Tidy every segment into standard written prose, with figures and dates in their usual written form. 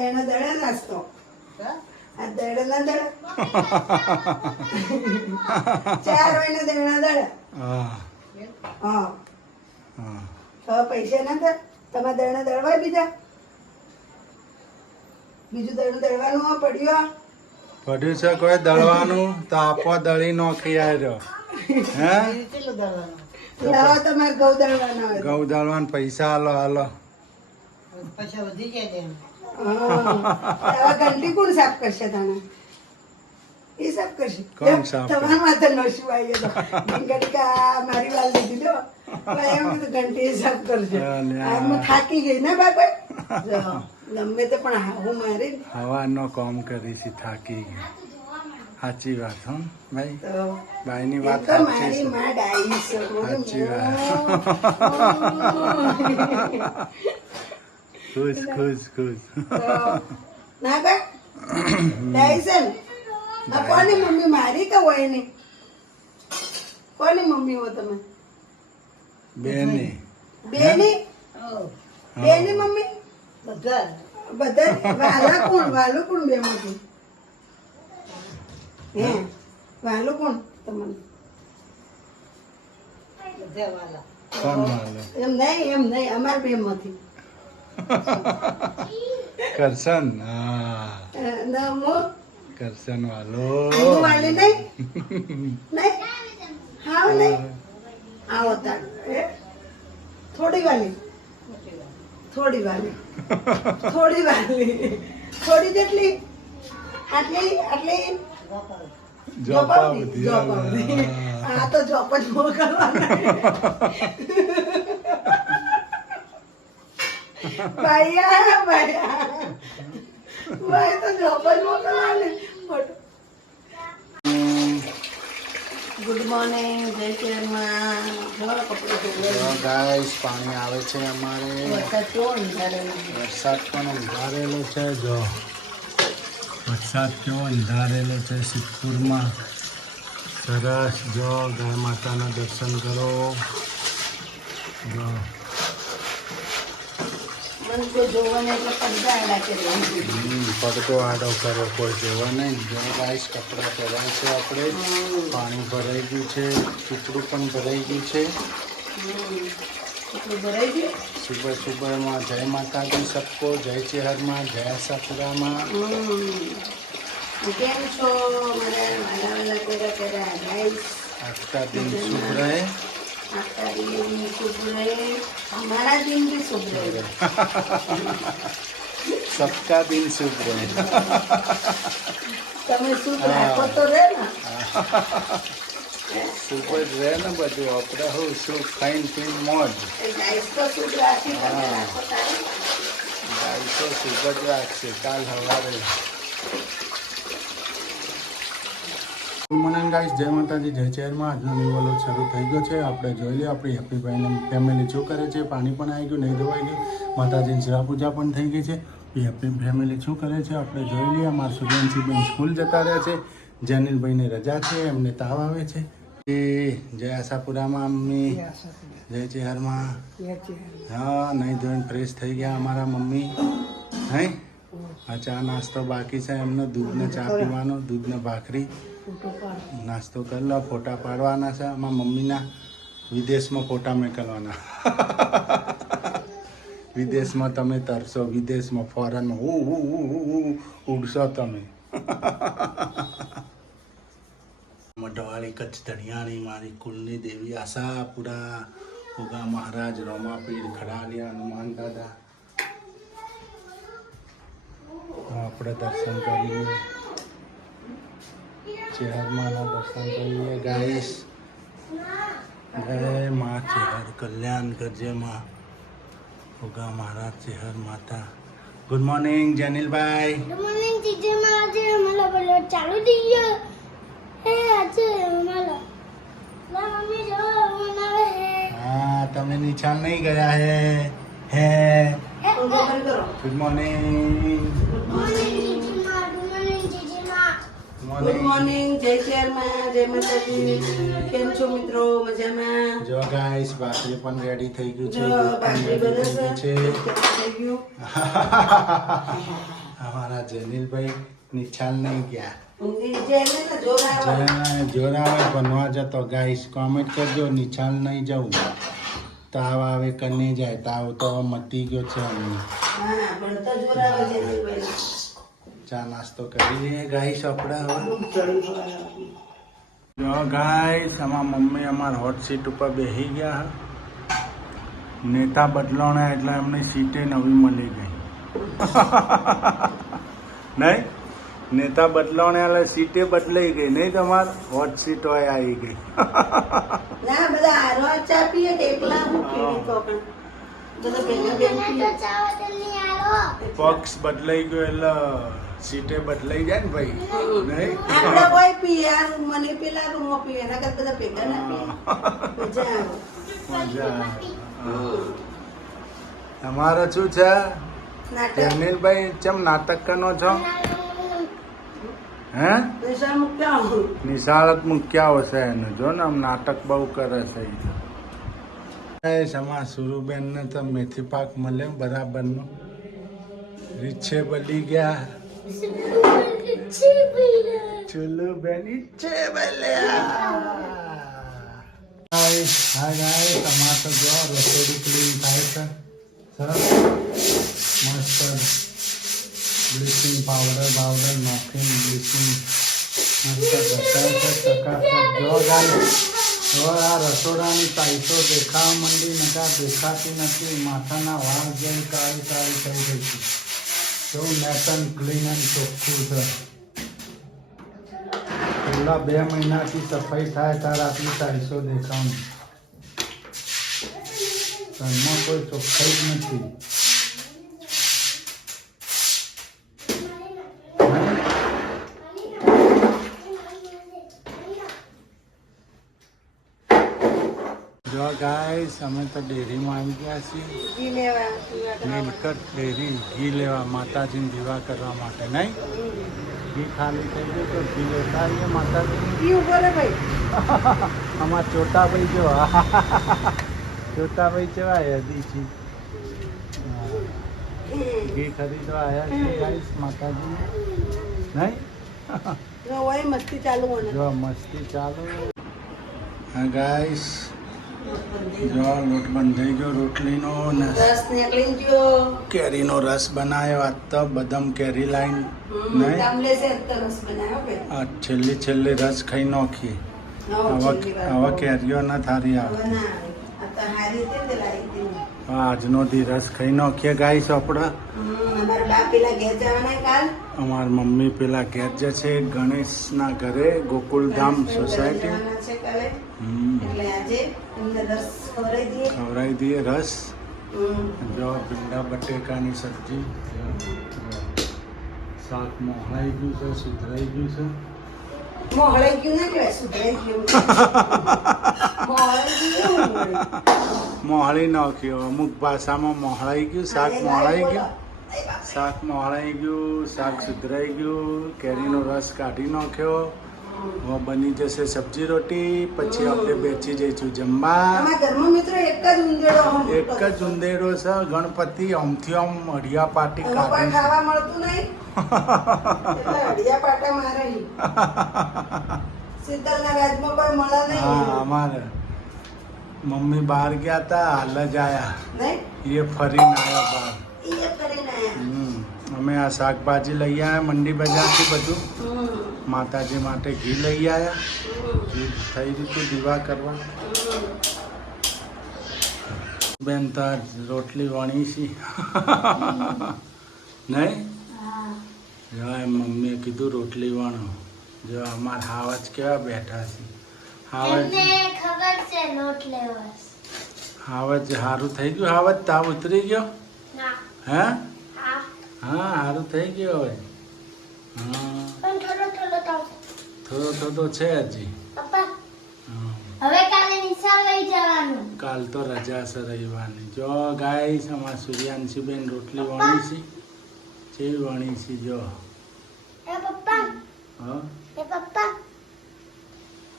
દળના દળા નાસ્તો આ દળના દળ 4 મહિના દળના દળ હા તો પૈસા ના દળ તમારે દળના દળવાય બીજું દળવાનું પડ્યું છે કોઈ દળવાનું તો આપો દળી નોખી આવ્યો હે લાવો તમારે ઘઉં દળવાના હોય ઘઉં દળવાન પૈસા હાલો પૈસા વધી જાય હવે ઘંટી કોણ સાફ કરશે તને એ સાફ કરશે કોણ સાફ કરે? તમારા માથે નશું આવી ગયો ઘંટકા મારી વાલ દીધી લો એમ તો ઘંટી સાફ કરશે હું થાકી ગઈ ને બાપા ગમે તે પણ હું મારી હવાનો કામ કરી છે થાકી ગઈ સાચી વાત હો ભાઈ તો ભાઈની વાત તો સાચી મારી છે માં ડાઈ છે સાચી ખુશ ના કઈ ડાઈ છે ને આ કોની મમ્મી મારી કે હોય નહીં કોની મમ્મી હો તમે બેની બેની બેની મમ્મી બધા બધા વાલું કોણ બે માંથી હે વાલું કોણ તમને બધા વાલા કોણ મારે એમ નહીં અમાર બે માંથી કરશન હા ના હું કરશન વાલો વાલી નહીં નહીં હા નહીં આવો તાર થોડી વાલી થોડી જેટલી આટલી જોપાવતી આ તો જોપ જ મોકલવાના ભાઈ તો જોપ જ મોકલવાની ગુડ મોર્નિંગ જય શહેરમાં જો કપડું ગાઈસ પાણી આવે છે અમારે વરસાદ કેવો અંધારેલો વરસાદ પણ અંધારેલો છે જો વરસાદ કેવો અંધારેલો છે સિદ્ધપુરમાં સરસ જો ગાય માતાના દર્શન કરો જો મને કોઈ જોવાને એટલે પડદા આડા કરે પડતો આડો કરો કોઈ જોવા નહીં જો ગાઈસ કપડાં પહેરાય છે આપણે પાણી ભરાઈ ગયું છે કીચડું પણ ભરાઈ ગયું છે એટલું ભરાઈ ગયું સુબહ જય માતાજી સબકો જય ચેહરમાં જય આશાપુરામાં કેમ છો મારા વાલા પેરા ગાઈસ आपका दिन शुभ रहे आपका दिन शुभ रहे हमारा दिन भी शुभ रहे सबका दिन शुभ रहे તમે શુભ રાખો તો રે ને શુभ જ રહે ને બધું આપણે હું શુભ ખાઈને પીને મોજ ગાઈસ તો શુભ રાખી તમે રાખો તારે ગાય તો શુભ જ રાખશે કાલ સવારે ગુડ મોર્નિંગ ગાઈસ જય માતાજી જય ચેરમાં આજનો નિવાલો શરૂ થઈ ગયો છે આપણે જોઈ લઈએ આપણી હેપી ભાઈને ફેમિલી શું કરે છે પાણી પણ આવી ગયું નહીં ધોવાઈ ગયું માતાજીની સેવા પૂજા પણ થઈ ગઈ છે હેપી ફેમિલી શું કરે છે આપણે જોઈ લઈએ અમારા સુરેન્દ્રસિંહબેન સ્કૂલ જતા રહ્યા છે જેનિલભાઈને રજા છે એમને તાવ આવે છે એ જય આશાપુરામાં મમ્મી જય ચેહરમાં હા નહીં ધોઈને ફ્રેશ થઈ ગયા અમારા મમ્મી હે આ ચા નાસ્તો બાકી છે એમનો દૂધને ચા પીવાનો દૂધને ભાખરી નાસ્તો કરી લો ફોટા પાડવાના છે આમાં મમ્મીના વિદેશમાં ફોટા મોકલવાના વિદેશમાં તમે તરશો વિદેશમાં ફોરેનમાં ઉડશો તમે મઢવાળી કચ્છ ધણિયાણી મારી કુલની દેવી આશાપુરા ઉગા મહારાજ રોમાપીર ખડાલિયા હનુમાન દાદા આપણે દર્શન કરીએ ચેહરમાંના દર્શન કરીએ ગાઈસ જય મા ચેહર કલ્યાણ કરજે માં ઉગા મહારાજ Chehar Mata good morning Jenilbhai good morning teacher આજે मला બોલો ચાલુ થઈ ગયો હે આજે मला ના મમ્મી જો બનાવે હે હા તમે નિશાન નહીં ગયા હે ગુડ મોર્નિંગ ગુડ મોર્નિંગ જય શહેરમાં જય માતાજી કેમ છો મિત્રો મજામાં જો ગાઈસ ભાખરી પણ રેડી થઈ ગયું છે જો દૂધ પણ બાકી ready બધું થઈ ગયું છે થઈ ગયું અમારા જનીલભાઈ નિશાળ નહીં ગયા. જેને ને જોર આવે. જોરાવે બનવા જતો ગાઈસ કોમેન્ટ કરજો નિશાળ નહીં જવું. તાવ આવે કને જાય તાવ તો મટી ગયો છે અમને. હા ભણતો જોર આવે જેને ચા નાસ્તો કરી લઈએ ગાઈસ આપણે હવે. ભાઈ જો ગાઈસ અમારા મમ્મી અમારા હોટ સીટ ઉપર બેસી ગયા. નેતા બદલાણા એટલે એમની સીટે નવી મળી ગઈ. નહીં નેતા બદલાણે એટલે સીટે બદલાઈ ગઈ નહીં તમારે હોટ સીટ હોય આવી ગઈ. ના બધા હારવા ચા પીએ કે એકલા હું પીવી તો પણ બધા ભેગા બેન પીએ. પક્ષ બદલાઈ ગયો એટલે સીટે બદલાઈ જાય ને ભાઈ નહીં. આપણે કોઈ પીએ આ રૂમ મને પેલા રૂમમાં પીએ એના કરતા બધા ભેગા ના પીએ મજા આવે. મજા આવે. તમારે શું છે નાટક અનિલભાઈ ચમ નાટક કરનો છો હે? પૈસા મૂક્યા હું નિશાળત મૂક્યા હશે એને જો ને આમ નાટક બહુ કરે છે સમા સુરુબેન ને તો મેથી પાક મળે બરાબરનો રીછે બલી ગયા. ચુલુ બેન ઈચ્છે બલ્યા. હા ગાય ટમાટર જો રસોડી ક્લીન થાય છે સરસ મસ્ત બ્લીચિંગ પાવડર નાખીને બ્લીચિંગ મસ્ત ઘસાય છે ચકાચક. જો ગાય જો આ રસોડાની ટાઈસો દેખાવા માંડી નકા દેખાતી નથી. માથાના વાળ જેવી કાળી કાળી થઈ ગઈ છે. કેવું નેટ એન્ડ ક્લીન એન્ડ ચોખ્ખું છે. છેલ્લા 2 મહિનાથી સફાઈ થાય ત્યારે આટલી ટાઈસો દેખાવાની. ઘરમાં કોઈ ચોખ્ખાઈ જ નથી. જો ગાઈસ અમે તો ડેરીમાં આવી ગયા છીએ. ઘી લેવા નીલકંઠ ડેરી ઘી લેવા માતાજીને દીવા કરવા માટે નહીં. ઘી ખાલી થઈ ગયું તો ઘી લેતા આવીએ માતાજી. ઘી ઉભો રે ભાઈ. આમાં ચોટાભાઈ જો ચોટાભાઈ કેવા હદીથી ઘી ખરીદવા આવ્યા છે ગાઈસ માતાજી નહીં. જો હોય મસ્તી ચાલુ મને જો મસ્તી ચાલુ. હા ગાઈસ જો લોટ બંધાઈ ગયો રોટલીનો ને રસ નીકળી ગયો. કેરીનો રસ બનાવ્યો. આજ તો બદામ કેરી લાઈન નહીં. તાંબલે છે તો રસ બનાવ્યો કે આ છેલ્લી રસ ખાઈ નાખીએ. આવા કેરીઓ ના થારી આવે. આજનો દી રસ ખાઈ નાખીએ ગાઈસ આપણે. અમારા બા પેલા ઘેર જવાના કાલ. અમારા મમ્મી પેલા ઘેર જે છે ગણેશના ઘરે ગોકુલધામ સોસાયટી. જવાના છે કાલે. હમ એટલે આજે એમને રસ ખવડાવી દઈએ. ખવડાવી દઈએ રસ. જો ભીંડા બટેકાની સબ્જી. શાક મોહળાઈ ગયું છે સુધરાઈ ગયું છે. મોહળાઈ ગયું ના કહેવાય સુધરાઈ ગયું. મોહળાઈ ગયું મોહળી નાખ્યો. અમુક ભાષામાં મોહળાઈ ગયું. શાક મોહળાઈ ગયું. શાક મોહળાઈ ગયું. શાક સુધરાઈ ગયું. કેરીનો રસ કાઢી નાખ્યો. હવે બની જશે સબ્જી રોટી. પછી આપણે બેસી જઈશું જમવા. અમારા ઘરમાં મિત્રો એક જ ઉંદેડો એક જ ઉંદેડો છે ગણપતિ. આમથી આમ અડિયા પાટી એમાં કોઈ કાઢે ખાવા મળતું નહીં એટલે અડિયા પાટા મારે શીતલના રાજમાં કોઈ મળે હા નહીં. અમારે મમ્મી બહાર ગયા હતા હાલ જ આયા. નહીં એ ફરીને આવ્યા બહાર. એ કરીને આયા. અમે આ શાકભાજી લઈ આવ્યા મંડી બજારથી બધું. માતાજી માટે ઘી લઈ આવ્યા. ઘી થઈ રીતે દીવા કરવા. બેન તાર રોટલી વણી છે નહીં. જો એમ મમ્મીએ કીધું રોટલી વણો. જો અમારા હાવજ કેવા બેઠા છે. હાવજ ખબર છે લોટ લેવા. હાવજ સારું થઈ ગયું. હાવજ તાવ ઉતરી ગયો ના હે? હા હા સારું થઈ ગયો હવે. હા પણ થોડો તાવ. થોડો છે હજી. પપ્પા હા. હવે કાલે નિશાળ લઈ જવાનું. કાલ તો રજા છે રવિવારની. જો ગાઈસ અમારા સૂર્યાંશીબેન રોટલી વણી છે. કેવી વણી છે જો. એ પપ્પા હા એ પપ્પા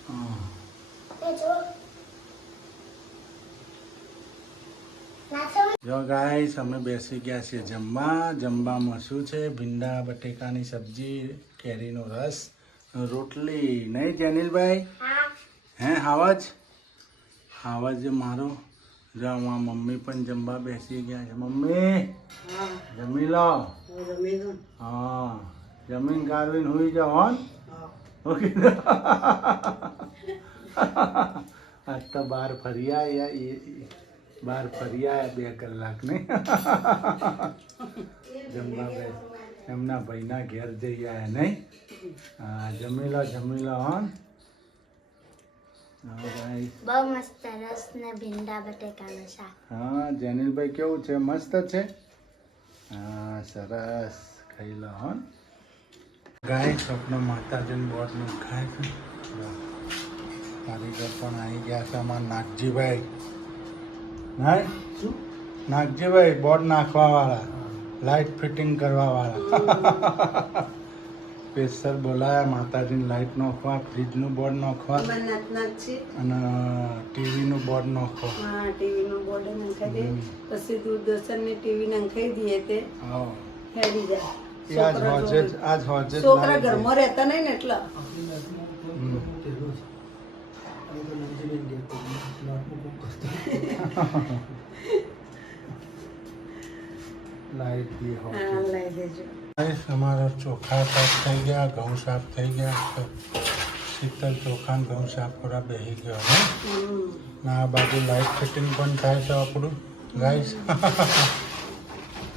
હા એ જો નાસો જો ગાઈસ અમે બેસી ગયા છીએ જમવામાં શું છે ભીંડા બટેકાની સબ્જી કેરીનો રસ રોટલી નહીં જેનિલભાઈ હે હાવજ મારો જો અમારા મમ્મી પણ જમવા બેસી ગયા છે મમ્મી હા જમી લો હું જમી દઉં હા જમીન કાઢવીને હોઈ જાઓ હોન હા ઓકે આજ તો બહાર ફરી આવ્યા 2 કલાક નહીં જમવા બે એમના ભાઈના ઘેર જઈ આવ્યા નહીં હા જમી લો હોન બહુ મસ્ત રસ ને ભીંડા બટેકાનું શાક. હા જેનિલભાઈ કેવું છે મસ્ત છે હા સરસ ખાઈ લો હોન ગાય સ્વપ્ન માતાજીનું બોર્ડ નખાય છે કારીગર પણ આવી ગયા છે અમારા નાગજીભાઈ નાય શું નાગજીભાઈ બોર્ડ નાખવા વાળા લાઇટ ફિટિંગ કરવા વાળા સ્પેશિયલ બોલાયા માતાજીની લાઇટ નાખવા ફ્રીજનું બોર્ડ નાખવા નાચનાચ છે અને ટીવીનું બોર્ડ નાખવા હા ટીવીનું બોર્ડ નખાઈ દે પછી દૂરદર્શનની ટીવી નખાઈ દઈએ તે હા હેડી જાય આજ હોજે છોકરા ઘરમાં રહેતા નહીં ને એટલે લાઈટ બી હા લઈ દેજો અમારા ચોખા સાફ થઈ ગયા ઘઉં સાફ થઈ ગયા શીતલ ચોખા ને ઘઉં સાફ કરવા બેસી ગયો ને ના આ બાજુ લાઇટ ફિટિંગ પણ થાય છે આપણું ગાઈસ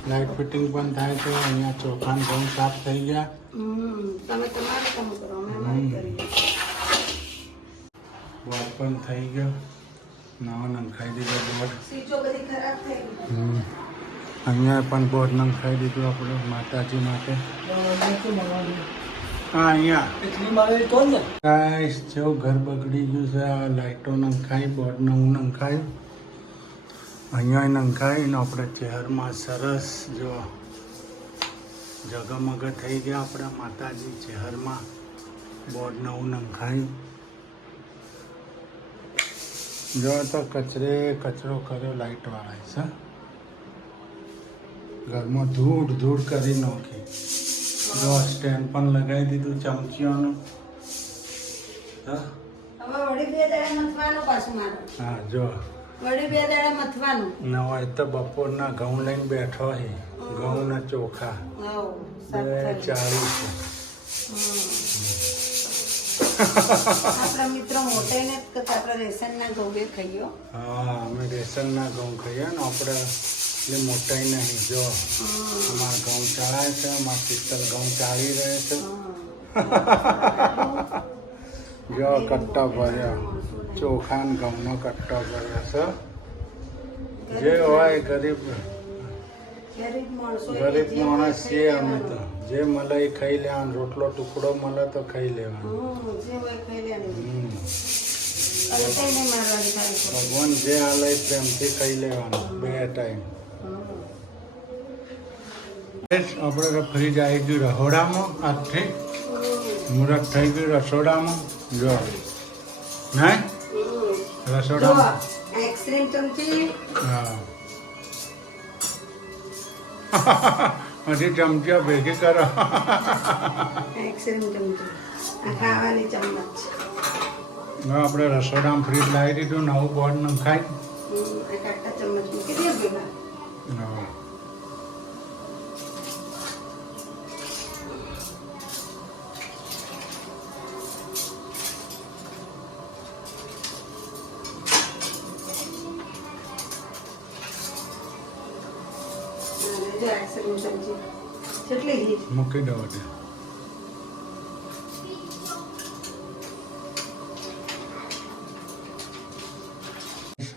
લાઇટ ફિટિંગ પણ થાય છે અહીંયા ચોખા ને ઘઉં સાફ થઈ ગયા તમે તમારું કામ કરો અમે અમારું કરીએ બોર્ડ પણ થઈ ગયો નવો નંખાઈ દીધો બોર્ડ સ્વીચો બધી ખરાબ થઈ ગઈ અહીંયા પણ બોર્ડ નંખાઈ દીધું આપણે માતાજી માટે હા અહીંયા ગાઈસ જો ઘર બગડી ગયું છે આ લાઇટો નંખાઈ બોર્ડ નવું નંખાયું અહીંયા નંખાઈને આપણે ચહેરમાં સરસ જો જગમગ થઈ ગયા આપણા માતાજી ચહેરમાં બોર્ડ નવું નંખાયું જો તો કચરો કર્યો લાઇટ વાળા છે ઘરમાં ધૂળ કરી નાખી જો સ્ટેન્ડ પણ લગાવી દીધું ચમચીઓનું હા હવે વળી 2 દાડા મથવાનું પાછું મારું હા જો વળી 2 દાડા મથવાનું નવાય તો બપોરના ઘઉં લઈને બેઠો છે ઘઉંના ચોખા હવ 2:40 આપણા મિત્રો મોટે ને આપણે રેશનના ઘઉં ખાઈએ હા અમે રેશનના ઘઉં ખાઈએ ને આપણે એટલે મોટાઈ નહીં જો અમારા ઘઉં ચાળાય છે અમારા શીતલ ઘઉં ચાળી રહે છે જો કટ્ટા ભર્યા ચોખા ને ઘઉંનો કટ્ટો ભર્યો છે જે હોય ગરીબ માણસ છીએ અમે તો જે મળે એ ખાઈ લેવાનું રોટલો ટુકડો મળે તો ખાઈ લેવાનો જે હોય ખાઈ લેવાનું હમ. હવે કઈ નહીં મારવાની ખાલી ભગવાન જે હાલે એ પ્રેમથી ખાઈ લેવાનું 2 ટાઈમ આપણે ફ્રીજ આવી ગયું રસોડામાં આજથી મુહૂર્ત થઈ ગયું રસોડામાં જો નહીં રસોડામાં આઈસ્ક્રીમ ચમચી હા હજી ચમચીઓ ભેગી કરો આઈસ્ક્રીમ ચમચી આ ખાવાની ચમચ હવે આપણે રસોડામાં ફ્રીજ લાવી દીધું નવું બોર્ડ નખાય આ કાકા ચમચ મૂકી દે ભેગા હા આઈસ્ક્રીમ ચમચી કેટલી હીટ મૂકી દો તે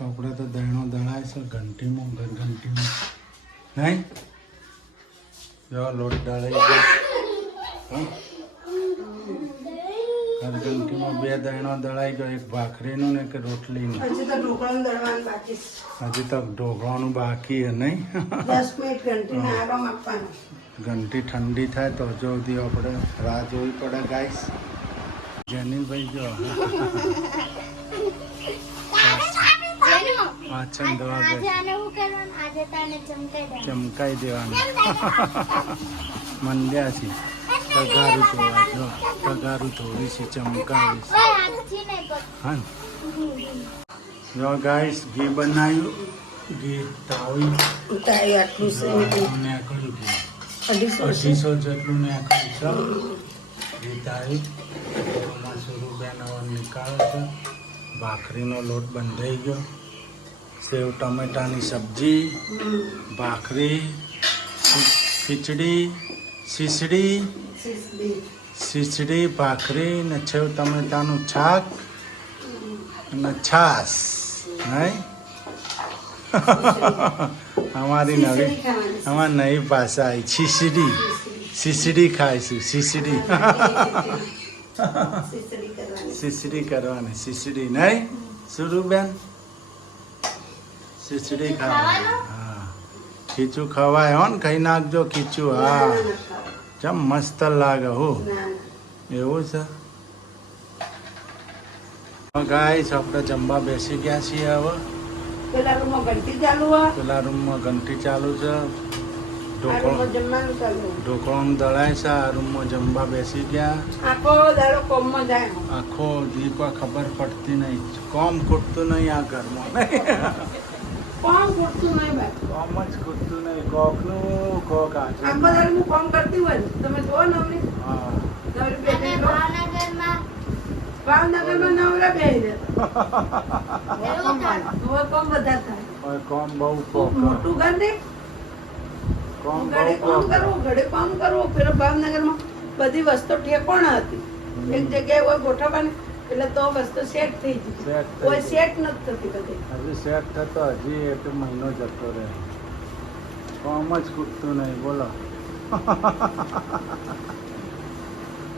આપણે તો દહેણો દળાય છે ઘંટીમાં નહીં જો લોટ દળાઈ ગયો હા ઘંટીમાં 2 દહેણો દળાઈ ગયો એક ભાખરીનું ને એક રોટલીનું હજી તો ઢોકળાનું દળવાનું બાકી છે. હજી તો ઢોકળાનું બાકી છે નહીં 10 મિનિટ ઘંટીને આરામ આપવાનો ઘંટી ઠંડી થાય તો હજુ સુધી આપણે રાહ જોવી પડે ગાઈસ જેનીભાઈ જો વાસણ ધોવા આજે બેસી આને શું કરવાનું? આજે તાને ચમકાઈ ચમકાઈ દેવાનું મંડ્યા છે તગારું ધોવા જો તગારું ધોવી છે ચમકાવીશ હાથથી નહીં કર. હા ને? જો ગાઈસ ઘી બનાવ્યું ઘી તાવી તારી આટલું છે ને કર્યું ઘી 250 250 જેટલું ને કર્યું છે ઘી તાવી એમાં સુરુબેન હવે નીકાળે છે ભાખરીનો લોટ બંધાઈ ગયો સેવ ટમેટાની સબ્જી ભાખરી ખીચડી ખીચડી ભાખરી ને સેવ ટમેટાનું શાક અને છાસ નહીં અમારી નવી અમારી નવી ભાષા આવી ખીચડી ખાઈશું ખીચડી ખીચડી કરવાની ખીચડી નહીં સુરુબેન ખીચડી ખાવાની હા ખીચું ખવાય હો ને ખાઈ નાખજો ખીચું હા જમ મસ્ત લાગે હો એવું છે ગાઈસ આપણે જમવા બેસી ગયા છીએ હવે પેલા રૂમમાં ઘંટી ચાલુ હોય પેલા રૂમમાં ઘંટી ચાલુ છે આ ઢોકળો રૂમમાં જમવાનું ચાલુ હોય. ઢોકળામાં દળાય છે આ રૂમમાં જમવા બેસી ગયા આખો દાડો કોમમાં જાય આખો દી કોઈ ખબર પડતી નહીં કોમ ખૂટતું નહીં આ ઘરમાં કોણ પૂછતું નહીં ભાઈ કોમ જ ખૂટતું નહીં કોકનું કોક આખો આજે દાડો હું કોમ કરતી હોય ને તમે જુઓ નવરી હા નવરી અને બેઠી લો. ભાવનગરમાં ભાવનગરમાં નવરા બેહી રહેતા. એવું થાય. હવે કોમ વધારે થાય હવે કોમ બહુ કોક મોટું ઘર ને કોમ ઘડે બહુ કામ કોક કરવું ઘડે કામ કરવું પેલો ભાવનગરમાં બધી વસ્તુ ઠેકોણ હતી એક જગ્યાએ હોય ગોઠવવાની એટલે તો વસ્તુ સેટ થઈ ગઈ સેટ કોઈ સેટ નથી થતી બધી હજી સેટ થતો હજી એક મહિનો જતો રહે કોમ જ ખૂટતું નહીં બોલો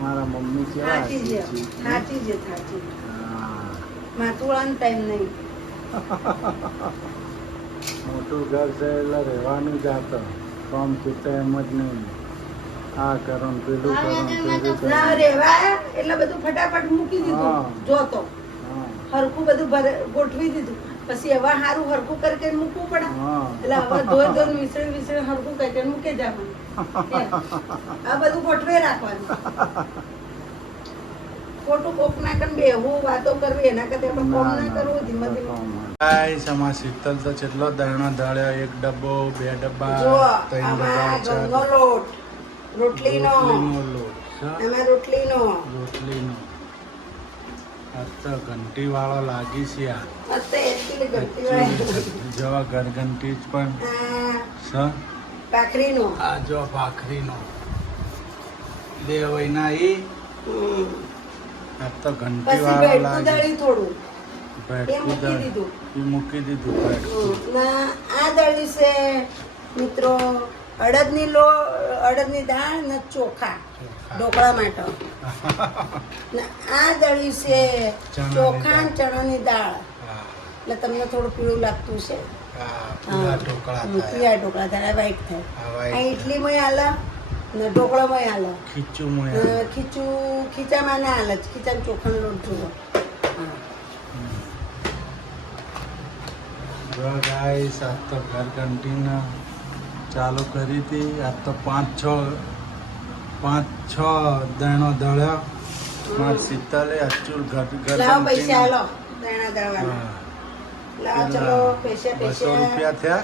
મારા મમ્મી કેવા થાચી છે હસી છે. થાચી છે થાચી હા. માથુળાનો ટાઈમ નહીં મોટું ઘર છે એટલે રહેવાનું જ આતો કોમ છૂટે એમ જ નહીં આ કરો ને પેલું કરો ને પેલું કરો ના રેવા એટલે બધું ફટાફટ મૂકી હા. દીધું જોતો હા હરખું બધું ગોઠવી દીધું પછી હવે સારું હરખું કરી મૂકવું પડે હા એટલે હવે ધોઈ વિસરી હરખું કરી મૂકી જવાનું એમ. આ બધું ગોઠવે રાખવાનું ખોટું કોક ના કરીને બેહવું વાતો કરવી એના કરતા આપણે કોમ ના કરવું ધીમે ધીમે ગાઈસ આમાં શીતલ તો કેટલો દાણો દળ્યો એક ડબ્બો બે ડબ્બા જો ત્રણ ડબ્બા આમાં ચાર ઘઉંનો લોટ રોટલીનો રોટલીનો લોટ છે. આમાં રોટલીનો રોટલીનો આ તો ઘંટી વાળો લાગી છે આ અત્યારે એટલી ઘટી હોય જો ઘર ઘંટી જ પણ આ છે ભાખરીનો આ જો ભાખરીનો બે વયના ઈ આ તો ઘંટી પછી વાળો ભેટકું લાગે દળી થોડું ભેટકું મૂકી દળ દીધું. એ મૂકી દીધું ભેટકું ના આ દળી છે મિત્રો અડદની દાળ ને ચોખા ઢોકળા માટે ને આ દળી છે ચણાની ચોખા ને દાળ. ચણાની દાળ હા એટલે તમને થોડું પીળું લાગતું છે આ પીળા ઢોકળા થાય પીળા ઢોકળા થાય વ્હાઈટ થાય આ આ વાઈ ઇડલીમાં હાલે ને ઢોકળામાં હાલે ખીચું ને મોયા ખીચામાં ના હાલે ખીચામાં ચોખાનો લોટ જુઓ જો ગાઈસ આજ તો ઘર ઘંટીન ચાલુ કરી હતી આજ તો પાંચ છ દાણો દળ્યો માર શીતલે અચૂર ઘર લાવો પૈસા ઘંટીના- હાલો દાણા દળવાના હા. લાવો ચલો પૈસા 200 પૈસા રૂપિયા થયા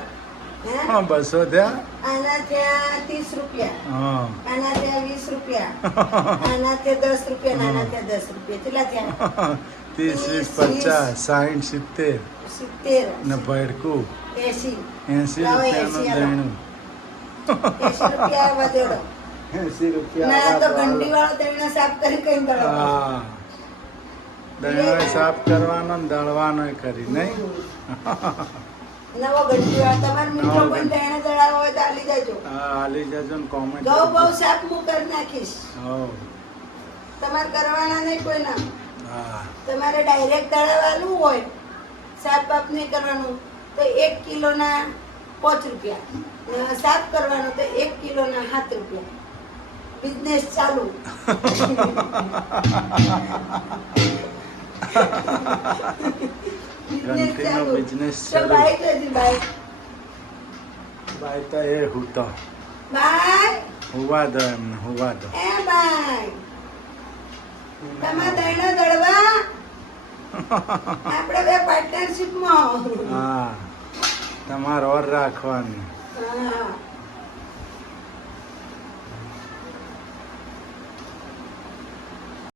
હે હા 200 થયા આના થયા 30 રૂપિયા હા આના થયા 20 રૂપિયા આના થયા 10 રૂપિયા ને આના થયા 10 રૂપિયા કેટલા થયા 30 20 50 60 70 70 ને ભેડકું 80 80 લાવો, રૂપિયાનું 80 દેણું 80 રૂપિયા વધેડો 80 રૂપિયા ના તો વાળો. ઘંટી વાળો તેમને સાફ કરી કઈ દળો હા દહીંનો સાફ કરવાનો ને દળવાનો કરી નહીં નવો ઘંટી વાળો તમારા મિત્રો નવો પણ તેણે દળાવો હોય તો આલી જાજો હા હાલી જજો ને કોમેન્ટ ઘઉં બહુ સાફ હું કરી નાખીશ હા તમારે કરવાના નહીં કોઈ ના હા તમારે ડાયરેક્ટ દળાવવાનું હોય સાફ બાફ નહીં કરવાનું તો 1 કિલોના 5 રૂપિયા સાફ કરવાનું તો 1 કિલોના 7 રૂપિયા બિઝનેસ ચાલુ ઘંટીનો બિઝનેસ તો શરૂ. બાય તો દી બાય બાય તો એ હૂતો બાય હોવા દો એમને હોવા દો. એ બાય તમારા દૈણો દળવા આપણે બે પાર્ટનરશિપમાં હા તમારે ઓર રાખવાની. હા